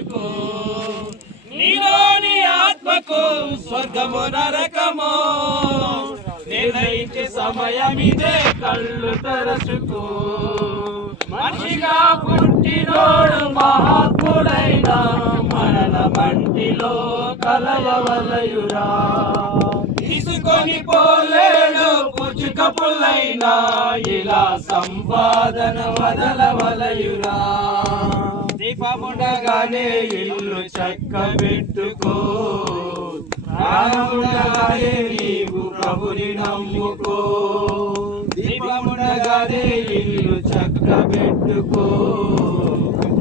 తరచుకో నీలోని ఆత్మకు స్వర్గము నరకము. నిర్ణయించే సమయం ఇదే కళ్ళు తరచుకో. మనిషిగా పుట్టినోడు మహాత్ముడైన మనల మంటిలో కలయవలయురా తీసుకొని పోలేడు పుచ్చుకపుల్లైనా ఇలా సంపాదన వదలవలయురా. దీపముండగానే ఇల్లు చక్క పెట్టుకో ప్రాణముండగానే నీవు ప్రభుని నమ్ముకో దీపముండగానే ఇల్లు చక్క పెట్టుకో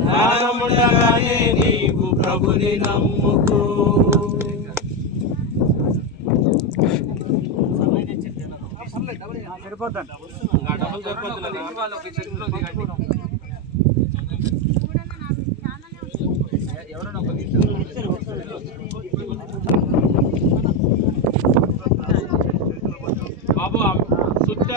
ప్రాణముండగానే నీవు ప్రభుని నమ్ముకో బాబు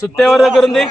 సుత్త ఎవరి దగ్గర ఉంది?